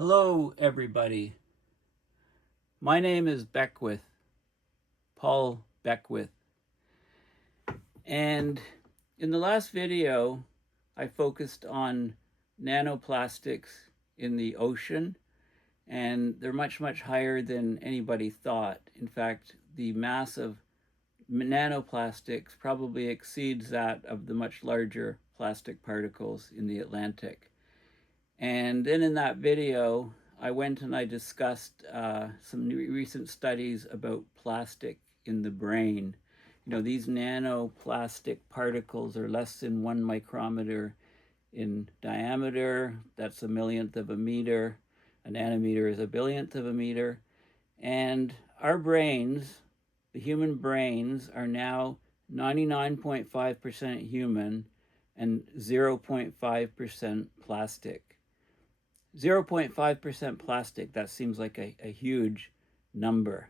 Hello, everybody. My name is Beckwith, Paul Beckwith. And in the last video, I focused on nanoplastics in the ocean, and they're much, much higher than anybody thought. In fact, the mass of nanoplastics probably exceeds that of the much larger plastic particles in the Atlantic. And then in that video, I went and I discussed some recent studies about plastic in the brain. You know, these nanoplastic particles are less than 1 micrometer in diameter. That's a millionth of a meter. A nanometer is a billionth of a meter. And our brains, the human brains, are now 99.5% human and 0.5% plastic. 0.5% plastic, that seems like a huge number.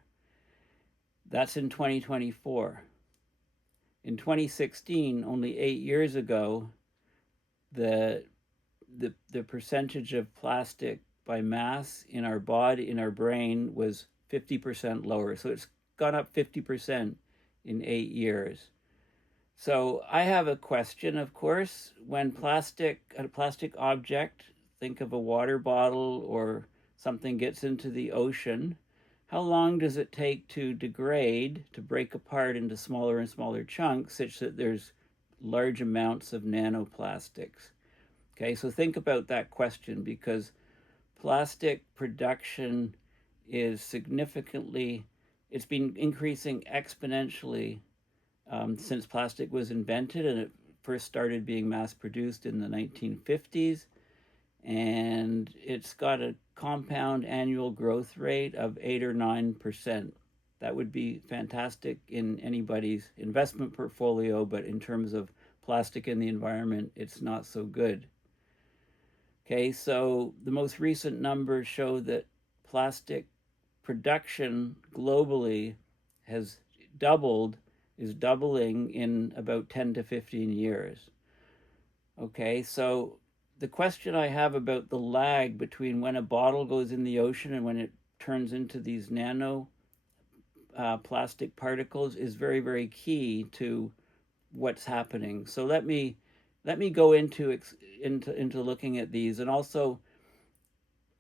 That's in 2024. In 2016, only 8 years ago, the percentage of plastic by mass in our body, in our brain, was 50% lower. So it's gone up 50% in 8 years. So I have a question, of course. When a plastic object, think of a water bottle or something, gets into the ocean, how long does it take to degrade, to break apart into smaller and smaller chunks such that there's large amounts of nanoplastics? Okay, so think about that question, because plastic production is significantly, it's been increasing exponentially since plastic was invented, and it first started being mass produced in the 1950s. And it's got a compound annual growth rate of 8 or 9%. That would be fantastic in anybody's investment portfolio, but in terms of plastic in the environment, it's not so good. Okay, so the most recent numbers show that plastic production globally has doubled, is doubling in about 10 to 15 years. Okay, so the question I have about the lag between when a bottle goes in the ocean and when it turns into these nano plastic particles is very, very key to what's happening. So let me go into looking at these, and also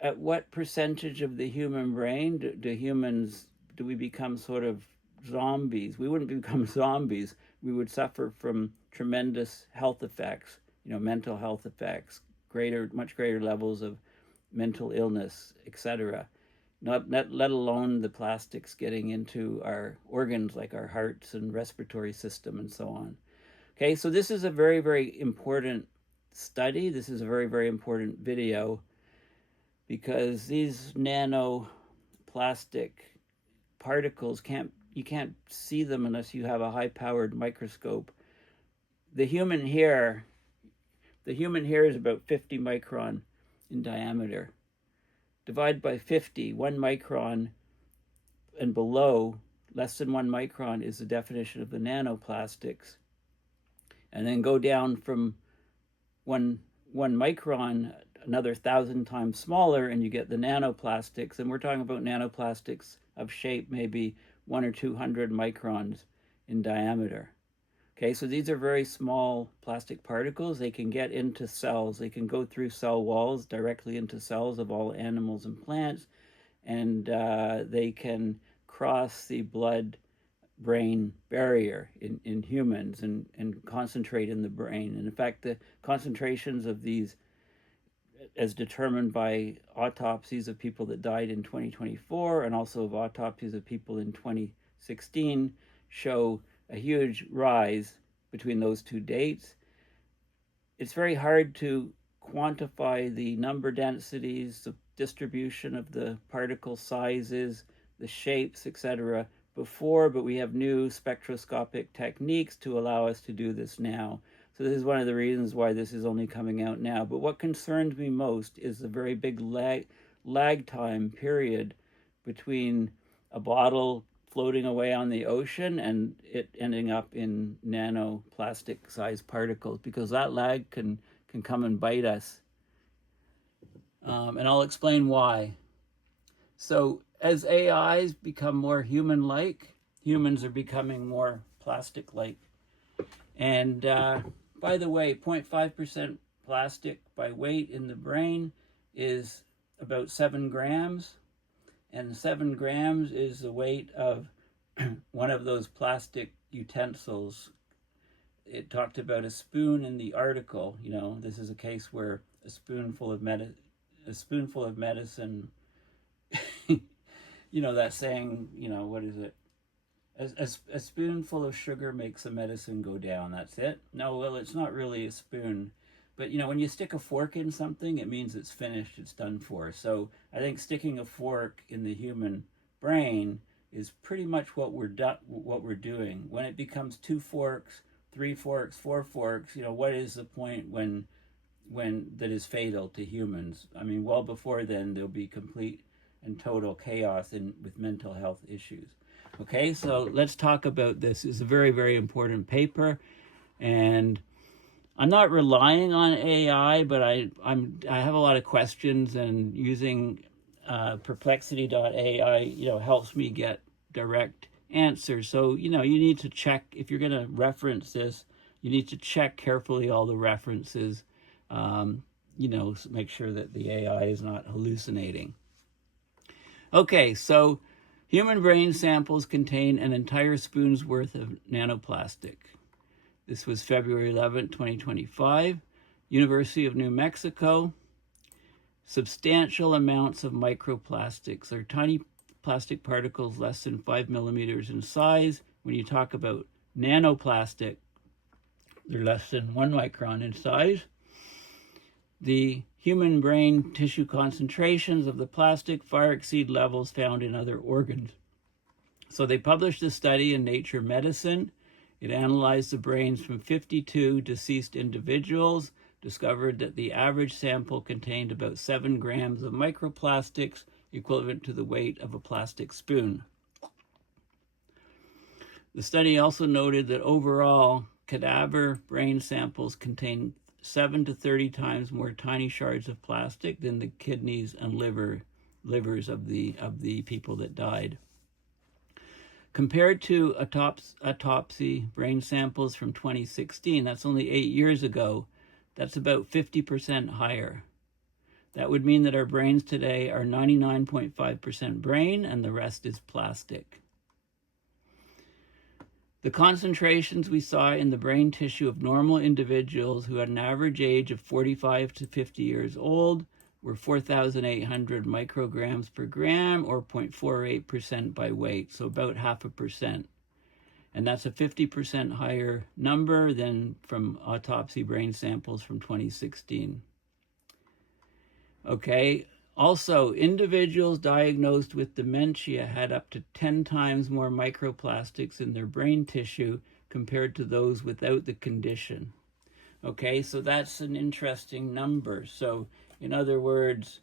at what percentage of the human brain do we become sort of zombies? We wouldn't become zombies. We would suffer from tremendous health effects, mental health effects, much greater levels of mental illness, etc. Not let alone the plastics getting into our organs like our hearts and respiratory system and so on. Okay, so this is a very, very important study. This is a very, very important video, because these nanoplastic particles you can't see them unless you have a high-powered microscope. The human hair is about 50 micron in diameter. Divide by 50, 1 micron and below, less than 1 micron, is the definition of the nanoplastics. And then go down from 1 micron, another 1,000 times smaller, and you get the nanoplastics. And we're talking about nanoplastics of shape maybe 100 or 200 microns in diameter. Okay, so these are very small plastic particles. They can get into cells. They can go through cell walls directly into cells of all animals and plants, and they can cross the blood-brain barrier in humans and concentrate in the brain. And in fact, the concentrations of these, as determined by autopsies of people that died in 2024 and also of autopsies of people in 2016, show a huge rise between those two dates. It's very hard to quantify the number densities, the distribution of the particle sizes, the shapes, etc. before, but we have new spectroscopic techniques to allow us to do this now. So this is one of the reasons why this is only coming out now. But what concerns me most is the very big lag time period between a bottle floating away on the ocean and it ending up in nanoplastic sized particles, because that lag can come and bite us. and I'll explain why. So as AIs become more human-like, humans are becoming more plastic-like. And by the way, 0.5% plastic by weight in the brain is about 7 grams. And 7 grams is the weight of one of those plastic utensils. It talked about a spoon in the article. You know, this is a case where a spoonful of medicine, you know, that saying, you know, what is it? A spoonful of sugar makes the medicine go down. That's it? No, well, it's not really a spoon. But, you know, when you stick a fork in something, it means it's finished, it's done for. So I think sticking a fork in the human brain is pretty much what we're doing. When it becomes 2 forks, 3 forks, 4 forks, you know, what is the point when that is fatal to humans? I mean, well before then, there'll be complete and total chaos with mental health issues. Okay, so let's talk about this. It's a very, very important paper, and I'm not relying on AI, but I have a lot of questions, and using perplexity.ai, you know, helps me get direct answers. So, you know, you need to check, if you're going to reference this, you need to check carefully all the references, you know, make sure that the AI is not hallucinating. Okay, so human brain samples contain an entire spoon's worth of nanoplastic. This was February 11, 2025. University of New Mexico. Substantial amounts of microplastics, or tiny plastic particles less than 5 millimeters in size. When you talk about nanoplastic, they're less than 1 micron in size. The human brain tissue concentrations of the plastic far exceed levels found in other organs. So they published a study in Nature Medicine. It analyzed the brains from 52 deceased individuals, discovered that the average sample contained about 7 grams of microplastics, equivalent to the weight of a plastic spoon. The study also noted that overall, cadaver brain samples contain 7 to 30 times more tiny shards of plastic than the kidneys and livers of the people that died. Compared to autopsy brain samples from 2016, that's only 8 years ago, that's about 50% higher. That would mean that our brains today are 99.5% brain and the rest is plastic. The concentrations we saw in the brain tissue of normal individuals who had an average age of 45 to 50 years old were 4,800 micrograms per gram, or 0.48% by weight, so about 0.5%. And that's a 50% higher number than from autopsy brain samples from 2016. Okay, also, individuals diagnosed with dementia had up to 10 times more microplastics in their brain tissue compared to those without the condition. Okay, so that's an interesting number. So, in other words,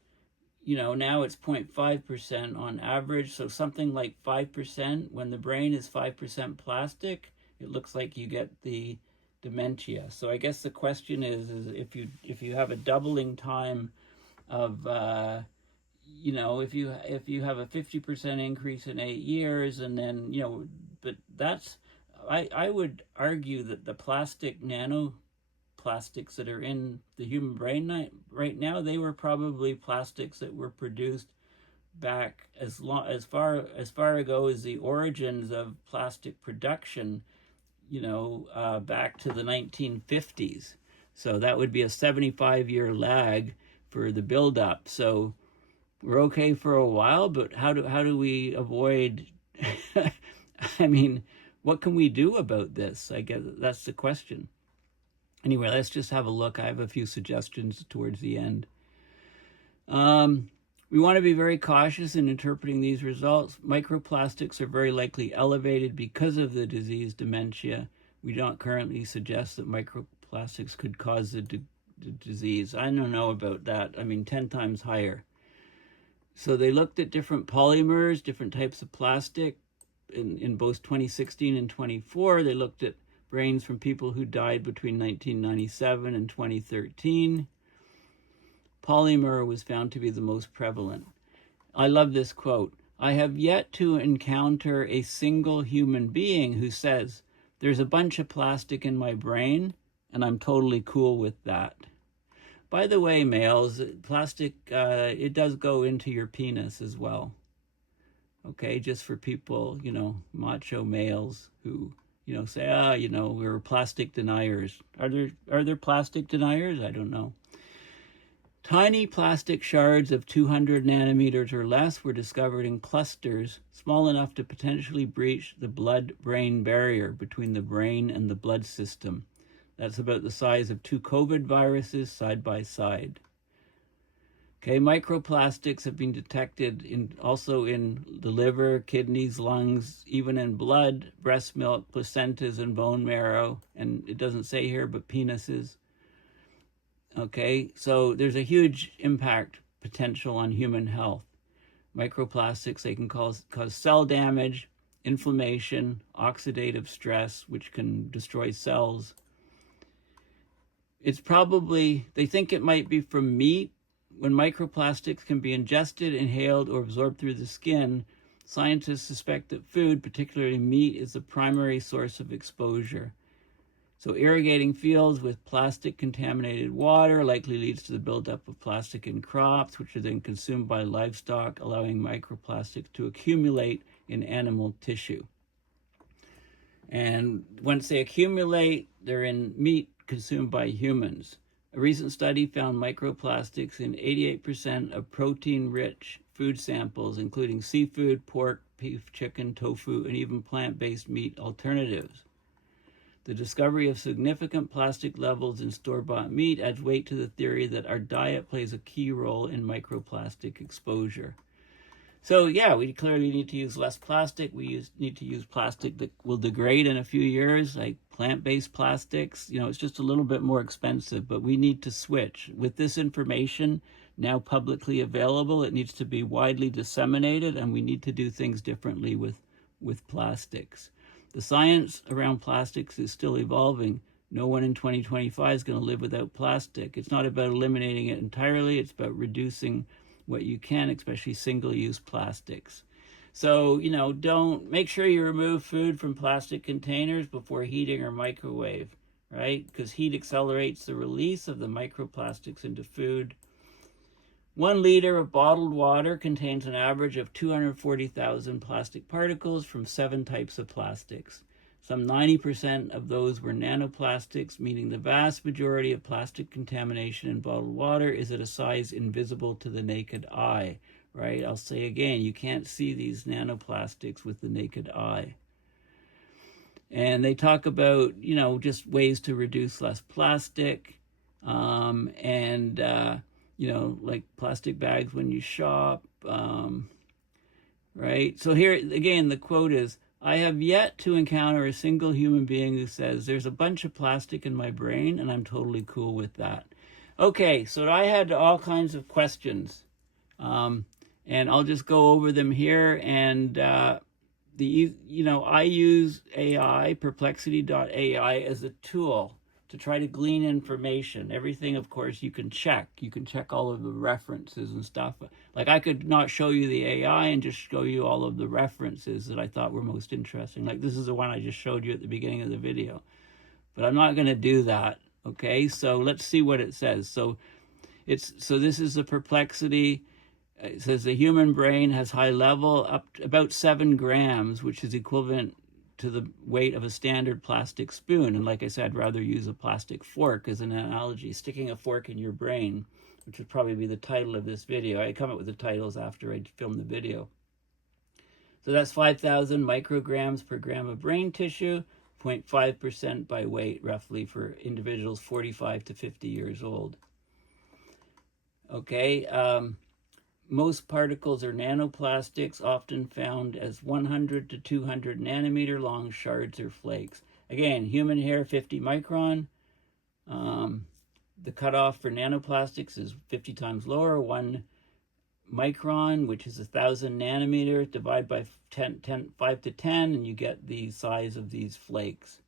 you know, now it's 0.5% on average, so something like 5%. When the brain is 5% plastic, it looks like you get the dementia. So I guess the question is if you have a doubling time of, you know, if you have a 50% increase in 8 years, and then, you know, but that's, I would argue that the plastic nanoplastics that are in the human brain right now, they were probably plastics that were produced back as far ago as the origins of plastic production, you know, back to the 1950s. So that would be a 75-year lag for the buildup. So we're okay for a while, but how do we avoid? I mean, what can we do about this? I guess that's the question. Anyway, let's just have a look. I have a few suggestions towards the end. We want to be very cautious in interpreting these results. Microplastics are very likely elevated because of the disease dementia. We don't currently suggest that microplastics could cause the disease. I don't know about that. I mean, 10 times higher. So they looked at different polymers, different types of plastic in both 2016 and 24. They looked at brains from people who died between 1997 and 2013. polymer was found to be the most prevalent. I love this quote. I have yet to encounter a single human being who says, there's a bunch of plastic in my brain, and I'm totally cool with that. By the way, males, plastic, it does go into your penis as well. Okay, just for people, macho males who, say, we're plastic deniers. Are there plastic deniers? I don't know. Tiny plastic shards of 200 nanometers or less were discovered in clusters small enough to potentially breach the blood-brain barrier between the brain and the blood system. That's about the size of 2 COVID viruses side by side. Okay, microplastics have been detected also in the liver, kidneys, lungs, even in blood, breast milk, placentas, and bone marrow, and it doesn't say here, but penises. Okay, so there's a huge impact potential on human health. Microplastics, they can cause cell damage, inflammation, oxidative stress, which can destroy cells. It's probably, they think it might be from meat. When microplastics can be ingested, inhaled, or absorbed through the skin, scientists suspect that food, particularly meat, is the primary source of exposure. So irrigating fields with plastic-contaminated water likely leads to the buildup of plastic in crops, which are then consumed by livestock, allowing microplastics to accumulate in animal tissue. And once they accumulate, they're in meat consumed by humans. A recent study found microplastics in 88% of protein-rich food samples, including seafood, pork, beef, chicken, tofu, and even plant-based meat alternatives. The discovery of significant plastic levels in store-bought meat adds weight to the theory that our diet plays a key role in microplastic exposure. So yeah, we clearly need to use less plastic. We need to use plastic that will degrade in a few years, like plant-based plastics. It's just a little bit more expensive, but we need to switch. With this information now publicly available, it needs to be widely disseminated, and we need to do things differently with plastics. The science around plastics is still evolving. No one in 2025 is going to live without plastic. It's not about eliminating it entirely. It's about reducing what you can, especially single-use plastics. So, don't make sure you remove food from plastic containers before heating or microwave, right? Because heat accelerates the release of the microplastics into food. 1 liter of bottled water contains an average of 240,000 plastic particles from 7 types of plastics. Some 90% of those were nanoplastics, meaning the vast majority of plastic contamination in bottled water is at a size invisible to the naked eye, right? I'll say again, you can't see these nanoplastics with the naked eye. And they talk about, just ways to reduce less plastic, like plastic bags when you shop, right? So here, again, the quote is, I have yet to encounter a single human being who says, there's a bunch of plastic in my brain, and I'm totally cool with that. Okay, so I had all kinds of questions, and I'll just go over them here. And, I use AI, perplexity.ai, as a tool to try to glean information. Everything, of course, you can check. You can check all of the references and stuff. Like, I could not show you the AI and just show you all of the references that I thought were most interesting. Like, this is the one I just showed you at the beginning of the video. But I'm not going to do that, okay? So let's see what it says. So this is the perplexity. It says the human brain has high level, up to about 7 grams, which is equivalent to the weight of a standard plastic spoon. And like I said, I'd rather use a plastic fork as an analogy. Sticking a fork in your brain, which would probably be the title of this video. I come up with the titles after I film the video. So that's 5,000 micrograms per gram of brain tissue, 0.5% by weight, roughly, for individuals 45 to 50 years old. Okay, most particles are nanoplastics, often found as 100 to 200 nanometer long shards or flakes. Again, human hair, 50 micron. The cutoff for nanoplastics is 50 times lower, 1 micron, which is 1,000 nanometers. Divide by 5 to 10, and you get the size of these flakes.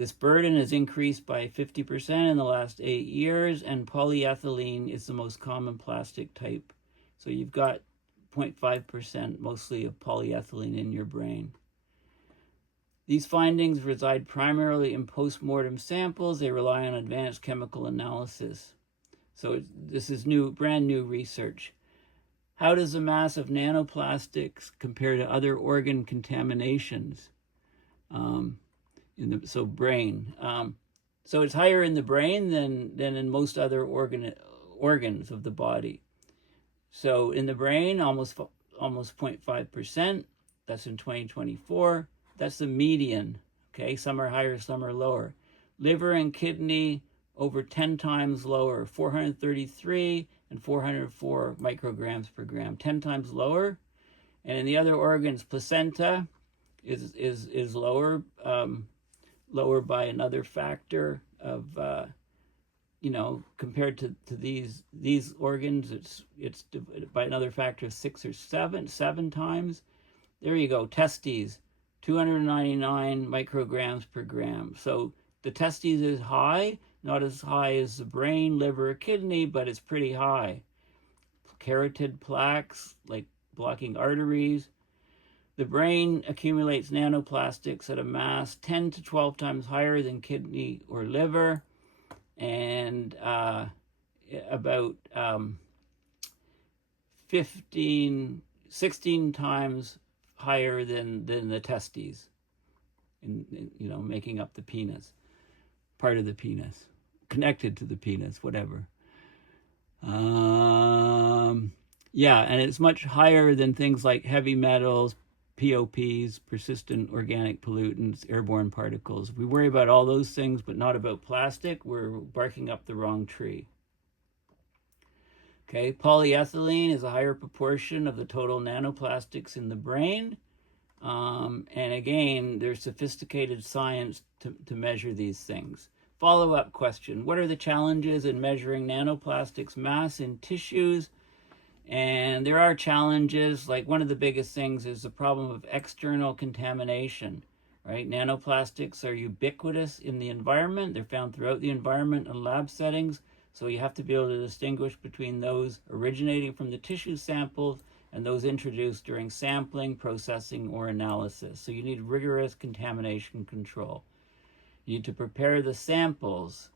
This burden has increased by 50% in the last 8 years, and polyethylene is the most common plastic type. So you've got 0.5% mostly of polyethylene in your brain. These findings reside primarily in post-mortem samples. They rely on advanced chemical analysis. So this is brand new research. How does the mass of nanoplastics compare to other organ contaminations? Brain. So it's higher in the brain than in most other organs of the body. So in the brain, almost 0.5%. That's in 2024. That's the median. Okay, some are higher, some are lower. Liver and kidney over 10 times lower, 433 and 404 micrograms per gram, 10 times lower. And in the other organs, placenta is lower, lower by another factor of, compared to these organs, it's by another factor of 6 or 7 times. There you go, testes, 299 micrograms per gram. So the testes is high, not as high as the brain, liver, or kidney, but it's pretty high. Carotid plaques, like blocking arteries. The brain accumulates nanoplastics at a mass 10 to 12 times higher than kidney or liver, and about 16 times higher than the testes, making up the penis, part of the penis, connected to the penis, whatever. And it's much higher than things like heavy metals, POPs, persistent organic pollutants, airborne particles. If we worry about all those things, but not about plastic, we're barking up the wrong tree. Okay, polyethylene is a higher proportion of the total nanoplastics in the brain. And again, there's sophisticated science to measure these things. Follow-up question: what are the challenges in measuring nanoplastics mass in tissues? And there are challenges, like one of the biggest things is the problem of external contamination, right? Nanoplastics are ubiquitous in the environment. They're found throughout the environment in lab settings. So you have to be able to distinguish between those originating from the tissue samples and those introduced during sampling, processing, or analysis. So you need rigorous contamination control. You need to prepare the samples.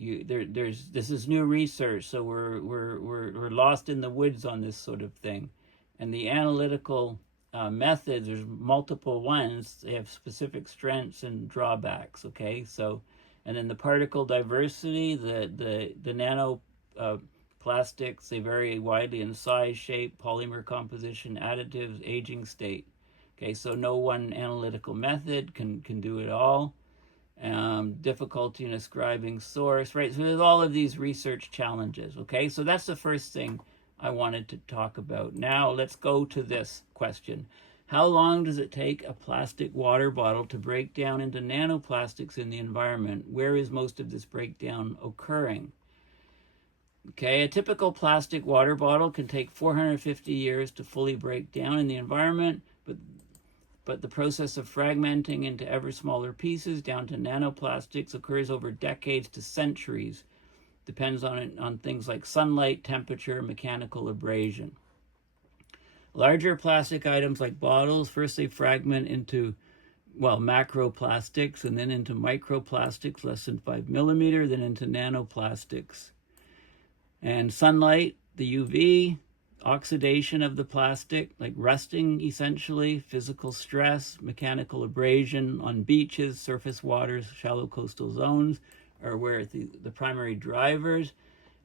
This is new research, so we're lost in the woods on this sort of thing. And the analytical methods, there's multiple ones. They have specific strengths and drawbacks. Okay, so and then the particle diversity, the nano plastics, they vary widely in size, shape, polymer composition, additives, aging state. Okay, so no one analytical method can do it all. Difficulty in ascribing source, right? So there's all of these research challenges, okay? So that's the first thing I wanted to talk about. Now let's go to this question. How long does it take a plastic water bottle to break down into nanoplastics in the environment? Where is most of this breakdown occurring? Okay, a typical plastic water bottle can take 450 years to fully break down in the environment, but the process of fragmenting into ever smaller pieces down to nanoplastics occurs over decades to centuries. Depends on things like sunlight, temperature, mechanical abrasion. Larger plastic items like bottles, first they fragment into, macroplastics, and then into microplastics less than 5 millimeter, then into nanoplastics. And sunlight, the UV, oxidation of the plastic, like rusting essentially, physical stress, mechanical abrasion on beaches, surface waters, shallow coastal zones are where the primary drivers.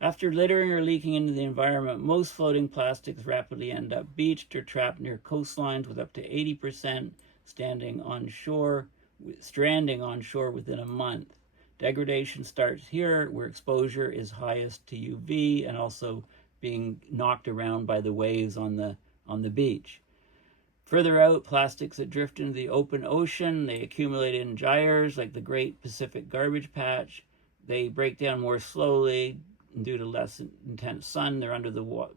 After littering or leaking into the environment, most floating plastics rapidly end up beached or trapped near coastlines, with up to 80% stranding on shore within a month. Degradation starts here, where exposure is highest to UV and also being knocked around by the waves on the beach. Further out, plastics that drift into the open ocean, they accumulate in gyres like the Great Pacific Garbage Patch. They break down more slowly due to less intense sun.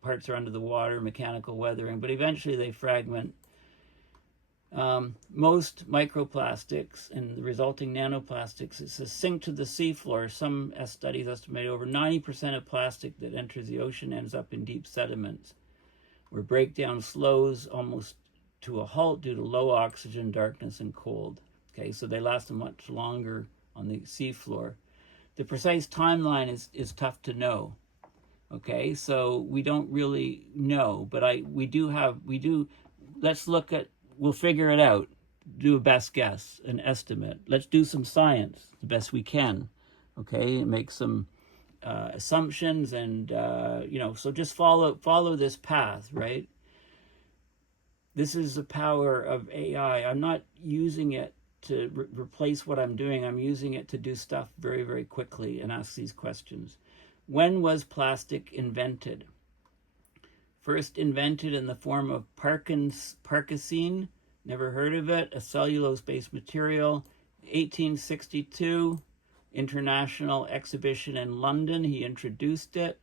Parts are under the water, mechanical weathering, but eventually they fragment Most microplastics and the resulting nanoplastics is sink to the seafloor. Some studies estimate over 90% of plastic that enters the ocean ends up in deep sediments, where breakdown slows almost to a halt due to low oxygen, darkness, and cold. Okay, so they last much longer on the seafloor. The precise timeline is tough to know. Okay, so we don't really know, but let's look at, we'll figure it out, do a best guess, an estimate. Let's do some science the best we can, okay, and make some assumptions, and so just follow this path, right? This is the power of AI. I'm not using it to replace what I'm doing. I'm using it to do stuff very, very quickly and ask these questions. When was plastic invented? First invented in the form of parkasine, never heard of it, a cellulose-based material. 1862, International Exhibition in London, he introduced it.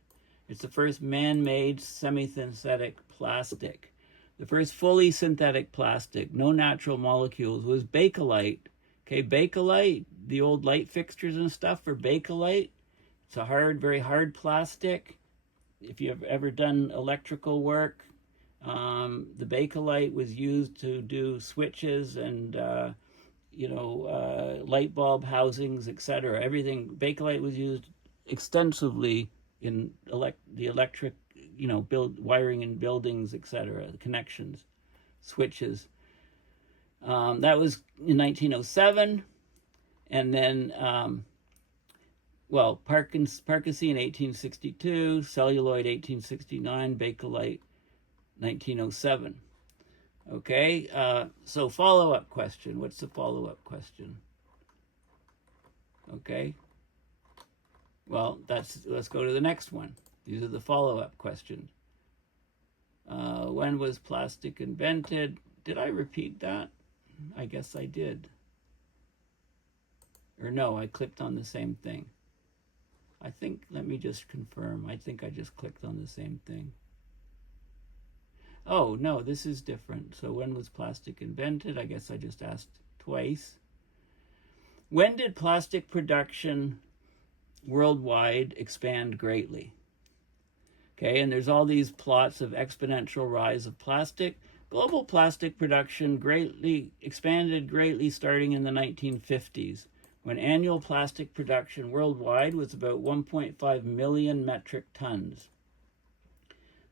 It's the first man-made semi-synthetic plastic. The first fully synthetic plastic, no natural molecules, was Bakelite. Okay, Bakelite, the old light fixtures and stuff for Bakelite. It's a hard, very hard plastic. If you've ever done electrical work, the Bakelite was used to do switches and light bulb housings, etc. Everything, Bakelite was used extensively in the electric, wiring in buildings, etc. Connections, switches. That was in 1907, and then parkasine 1862, celluloid 1869, Bakelite 1907. Okay, so follow-up question. What's the follow-up question? Okay, well, let's go to the next one. These are the follow-up questions. When was plastic invented? Did I repeat that? I guess I did. Or no, I clicked on the same thing. I think, let me just confirm. I think I just clicked on the same thing. Oh, no, this is different. So when was plastic invented? I guess I just asked twice. When did plastic production worldwide expand greatly? Okay, and there's all these plots of exponential rise of plastic. Global plastic production expanded greatly starting in the 1950s, when annual plastic production worldwide was about 1.5 million metric tons.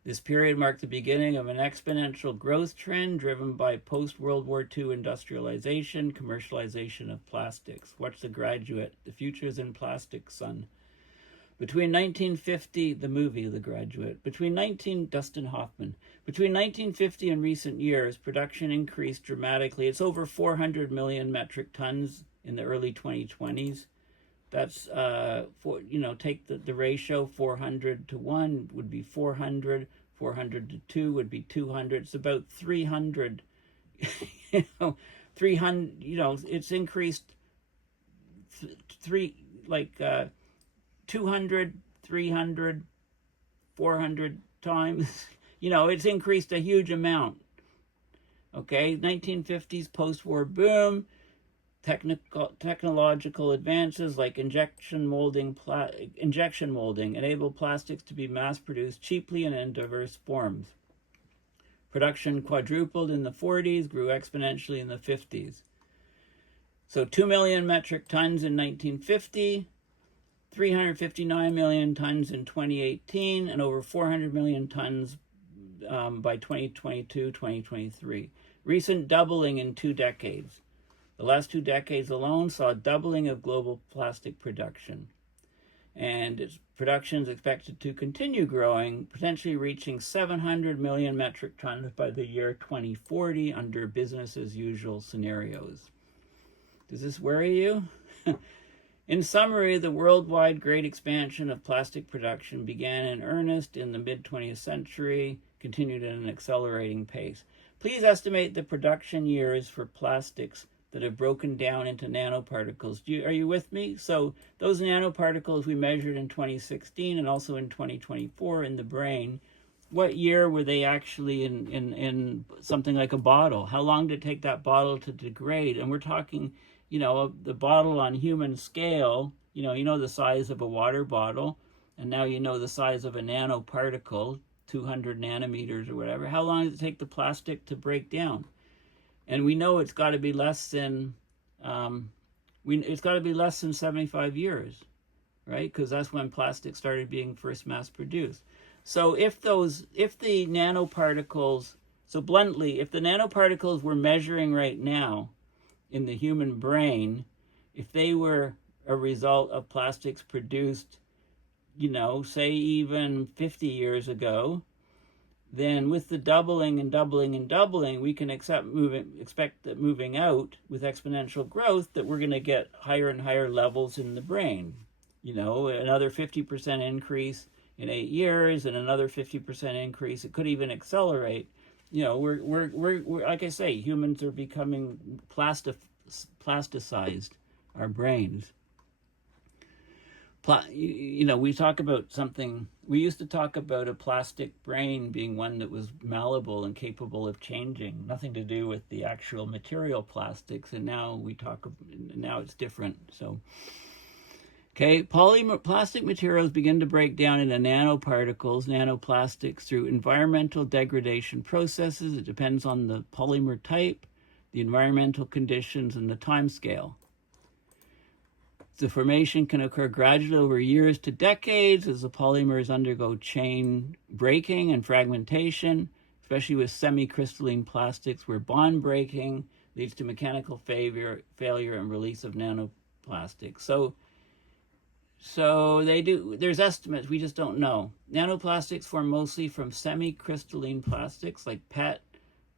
This period marked the beginning of an exponential growth trend driven by post-World War II industrialization, commercialization of plastics. Watch The Graduate. The future is in plastic, son. Between 1950, the movie The Graduate, Dustin Hoffman. Between 1950 and recent years, production increased dramatically. It's over 400 million metric tons in the early 2020s. That's, take the ratio, 400 to 1 would be 400, 400 to 2 would be 200. It's about 300, 300, it's increased 200, 300, 400 times. It's increased a huge amount. Okay, 1950s post-war boom. Technological advances like injection molding enable plastics to be mass-produced cheaply and in diverse forms. Production quadrupled in the 40s, grew exponentially in the 50s. So 2 million metric tons in 1950, 359 million tons in 2018, and over 400 million tons by 2022, 2023. Recent doubling in 2 decades. The last 2 decades alone saw a doubling of global plastic production. And its production is expected to continue growing, potentially reaching 700 million metric tons by the year 2040 under business as usual scenarios. Does this worry you? In summary, the worldwide great expansion of plastic production began in earnest in the mid-20th century, continued at an accelerating pace. Please estimate the production years for plastics that have broken down into nanoparticles. Are you with me? So those nanoparticles we measured in 2016 and also in 2024 in the brain what year were they actually in something like a bottle? How long did it take that bottle to degrade? And we're talking, the bottle on human scale, you know the size of a water bottle, and now you know the size of a nanoparticle, 200 nanometers or whatever. How long does it take the plastic to break down? And we know it's got to be less than, it's got to be less than 75 years, right? Because that's when plastic started being first mass produced. So if the nanoparticles, so bluntly, if the nanoparticles we're measuring right now in the human brain, if they were a result of plastics produced, say even 50 years ago, then with the doubling and doubling and doubling, we can expect that moving out with exponential growth that we're going to get higher and higher levels in the brain. Another 50% increase in 8 years and another 50% increase. It could even accelerate. We're like I say, humans are becoming plasticized, our brains. We talk about something, we used to talk about a plastic brain being one that was malleable and capable of changing, nothing to do with the actual material plastics, and now now it's different. So, okay, plastic materials begin to break down into nanoparticles, nanoplastics, through environmental degradation processes. It depends on the polymer type, the environmental conditions, and the time scale. The formation can occur gradually over years to decades as the polymers undergo chain breaking and fragmentation, especially with semi-crystalline plastics where bond breaking leads to mechanical failure and release of nanoplastics. So there's estimates, we just don't know. Nanoplastics form mostly from semi-crystalline plastics like PET,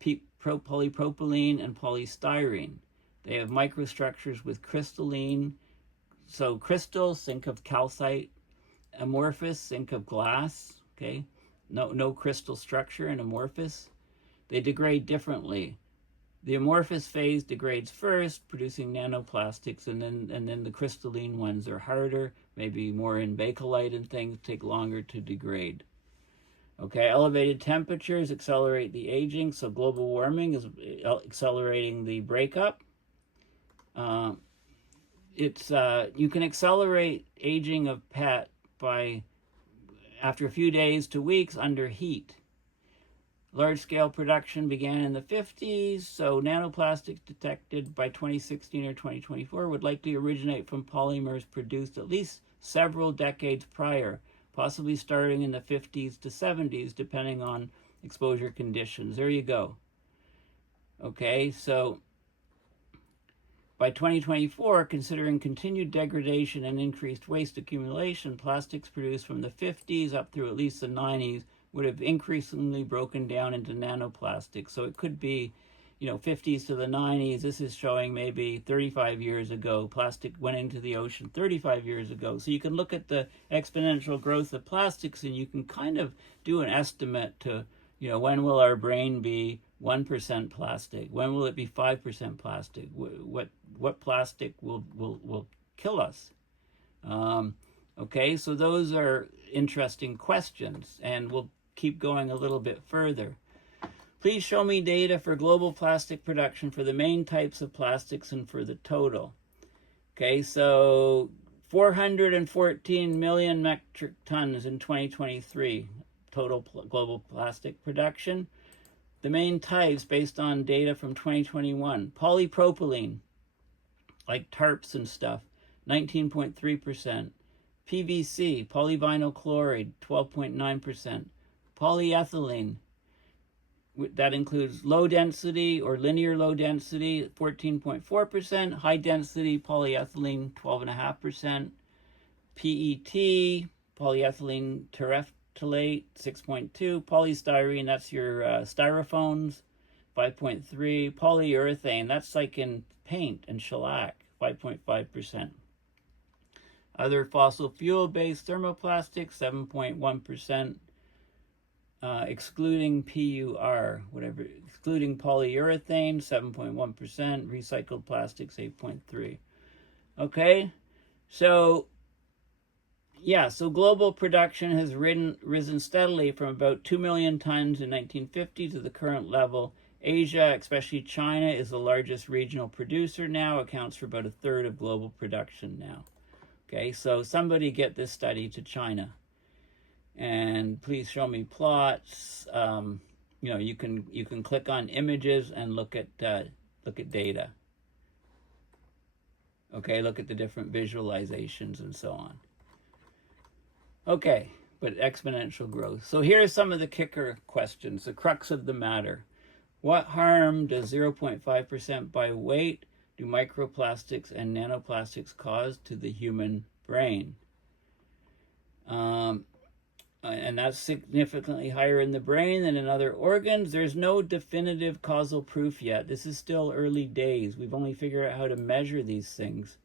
polypropylene, and polystyrene. They have microstructures with crystalline. So crystals, think of calcite. Amorphous, think of glass. Okay, no crystal structure in amorphous. They degrade differently. The amorphous phase degrades first, producing nanoplastics, and then the crystalline ones are harder, maybe more in bakelite and things, take longer to degrade. Okay, elevated temperatures accelerate the aging, so global warming is accelerating the breakup. You can accelerate aging of PET by after a few days to weeks under heat. Large-scale production began in the 50s, so nanoplastics detected by 2016 or 2024 would likely originate from polymers produced at least several decades prior, possibly starting in the 50s to 70s, depending on exposure conditions. There you go. Okay, so by 2024, considering continued degradation and increased waste accumulation, plastics produced from the 50s up through at least the 90s would have increasingly broken down into nanoplastics. So it could be, 50s to the 90s. This is showing maybe 35 years ago. Plastic went into the ocean 35 years ago. So you can look at the exponential growth of plastics and you can kind of do an estimate to, when will our brain be 1% plastic? When will it be 5% plastic? What plastic will kill us? Okay, so those are interesting questions, and we'll keep going a little bit further. Please show me data for global plastic production for the main types of plastics and for the total. Okay, so 414 million metric tons in 2023, total global plastic production. The main types based on data from 2021. Polypropylene, like tarps and stuff, 19.3%. PVC, polyvinyl chloride, 12.9%. Polyethylene, that includes low density or linear low density, 14.4%. High density polyethylene, 12.5%. PET, polyethylene terephthalate, 6.2. Polystyrene, that's your styrophones, 5.3. Polyurethane, that's like in paint and shellac, 5.5%. Other fossil fuel-based thermoplastics, 7.1%, excluding PUR, excluding polyurethane, 7.1%, recycled plastics, 8.3%. Okay, so, Yeah, so global production has risen steadily from about 2 million tons in 1950 to the current level. Asia, especially China, is the largest regional producer now, accounts for about a third of global production now. Okay, so somebody get this study to China. And please show me plots. You can click on images and look at data. Okay, look at the different visualizations and so on. Okay, but exponential growth. So here are some of the kicker questions, the crux of the matter. What harm does 0.5% by weight do microplastics and nanoplastics cause to the human brain? And that's significantly higher in the brain than in other organs. There's no definitive causal proof yet. This is still early days. We've only figured out how to measure these things.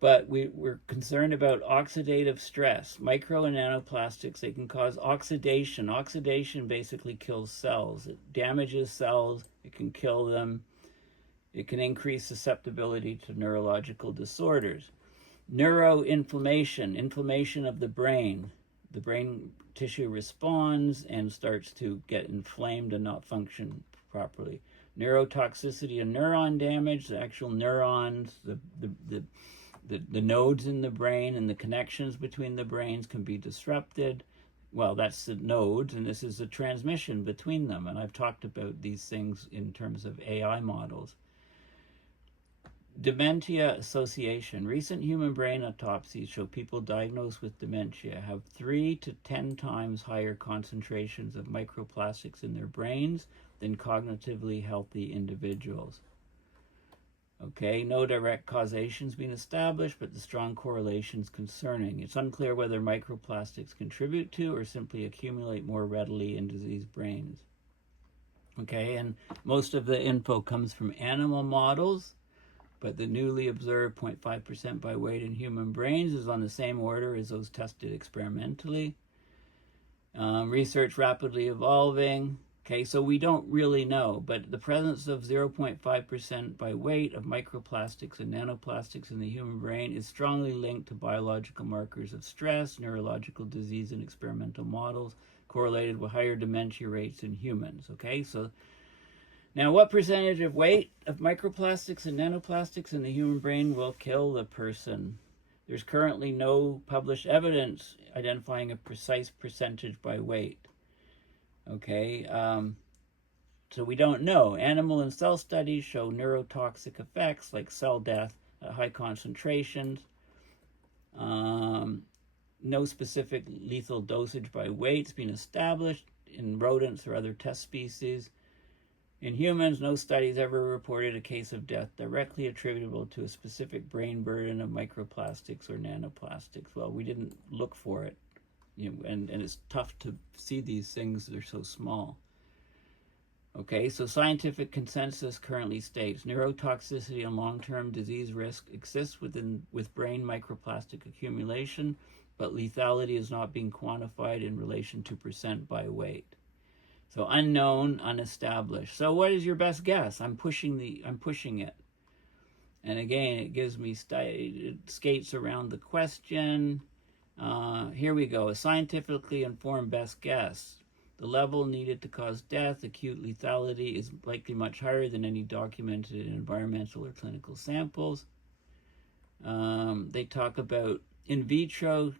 But we're concerned about oxidative stress. Micro and nanoplastics, they can cause oxidation. Oxidation basically kills cells. It damages cells. It can kill them. It can increase susceptibility to neurological disorders. Neuroinflammation, inflammation of the brain. The brain tissue responds and starts to get inflamed and not function properly. Neurotoxicity and neuron damage, the actual neurons, the nodes in the brain and the connections between the brains can be disrupted. Well, that's the nodes, and this is the transmission between them. And I've talked about these things in terms of AI models. Dementia association. Recent human brain autopsies show people diagnosed with dementia have 3 to 10 times higher concentrations of microplastics in their brains than cognitively healthy individuals. Okay, no direct causation has been established, but the strong correlation is concerning. It's unclear whether microplastics contribute to or simply accumulate more readily in diseased brains. Okay, and most of the info comes from animal models, but the newly observed 0.5% by weight in human brains is on the same order as those tested experimentally. Research rapidly evolving. Okay, so we don't really know, but the presence of 0.5% by weight of microplastics and nanoplastics in the human brain is strongly linked to biological markers of stress, neurological disease in experimental models, correlated with higher dementia rates in humans. Okay, so now what percentage of weight of microplastics and nanoplastics in the human brain will kill the person? There's currently no published evidence identifying a precise percentage by weight. Okay, so we don't know. Animal and cell studies show neurotoxic effects like cell death at high concentrations. No specific lethal dosage by weight has been established in rodents or other test species. In humans, no studies ever reported a case of death directly attributable to a specific brain burden of microplastics or nanoplastics. Well, we didn't look for it. And it's tough to see these things, they're so small. Okay, so scientific consensus currently states neurotoxicity and long-term disease risk exists with brain microplastic accumulation, but lethality is not being quantified in relation to percent by weight. So unknown, unestablished. So what is your best guess? I'm pushing it. And again, it gives me, it skates around the question. Here we go. A scientifically informed best guess. The level needed to cause death, acute lethality, is likely much higher than any documented in environmental or clinical samples. They talk about in vitro,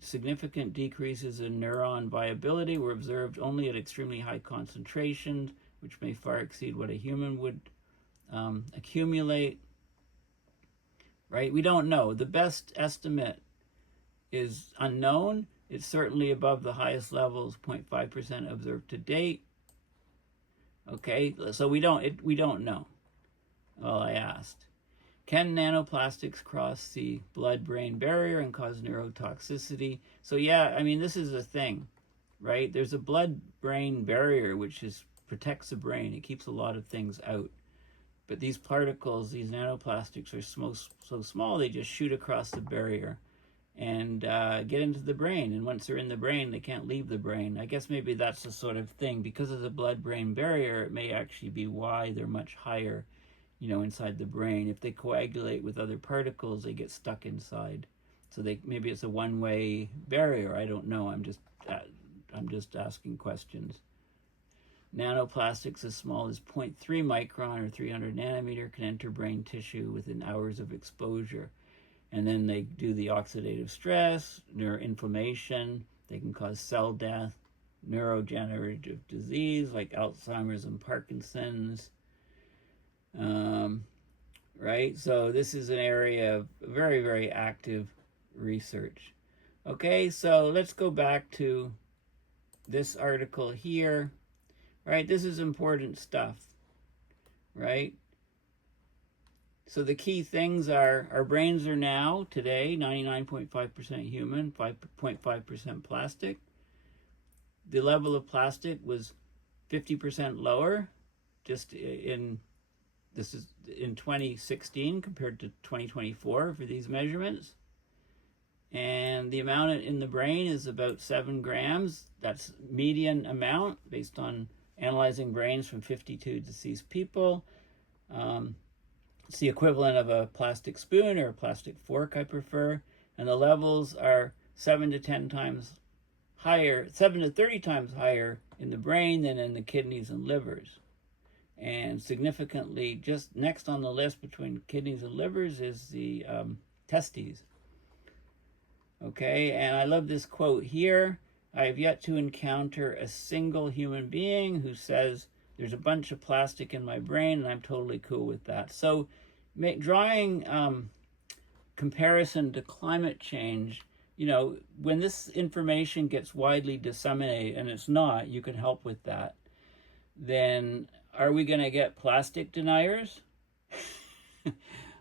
significant decreases in neuron viability were observed only at extremely high concentrations, which may far exceed what a human would accumulate. Right? We don't know. The best estimate is unknown. It's certainly above the highest levels, 0.5% observed to date. Okay, so we don't know. Well, I asked. Can nanoplastics cross the blood-brain barrier and cause neurotoxicity? So yeah, I mean, this is a thing, right? There's a blood-brain barrier which protects the brain. It keeps a lot of things out. But these particles, these nanoplastics, are so small they just shoot across the barrier and get into the brain. And once they're in the brain, they can't leave the brain. I guess maybe that's the sort of thing. Because of the blood-brain barrier, it may actually be why they're much higher, inside the brain. If they coagulate with other particles, they get stuck inside. So maybe it's a one-way barrier. I don't know. I'm just asking questions. Nanoplastics as small as 0.3 micron or 300 nanometer can enter brain tissue within hours of exposure. And then they do the oxidative stress, neuroinflammation. They can cause cell death, neurodegenerative disease like Alzheimer's and Parkinson's. Right? So this is an area of very, very active research. Okay, so let's go back to this article here. Right? This is important stuff. Right? So the key things are our brains are now, today, 99.5% human, 5.5% plastic. The level of plastic was 50% lower just in 2016 compared to 2024 for these measurements. And the amount in the brain is about 7 grams. That's median amount based on analyzing brains from 52 deceased people. It's the equivalent of a plastic spoon or a plastic fork, I prefer. And the levels are 7 to 30 times higher in the brain than in the kidneys and livers. And significantly, just next on the list between kidneys and livers is the testes. Okay, and I love this quote here. I have yet to encounter a single human being who says, there's a bunch of plastic in my brain and I'm totally cool with that. So drawing comparison to climate change, when this information gets widely disseminated, and it's not, you can help with that, then are we going to get plastic deniers?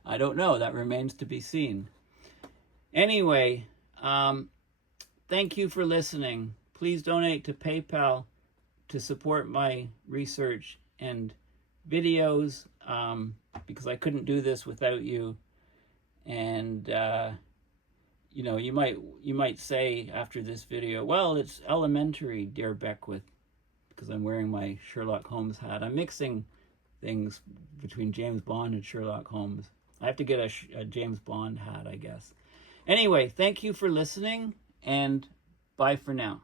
I don't know. That remains to be seen. Anyway, thank you for listening. Please donate to PayPal to support my research and videos, because I couldn't do this without you. And you might say after this video, well, it's elementary, dear Beckwith, because I'm wearing my Sherlock Holmes hat. I'm mixing things between James Bond and Sherlock Holmes. I have to get a James Bond hat, I guess. Anyway, thank you for listening, and bye for now.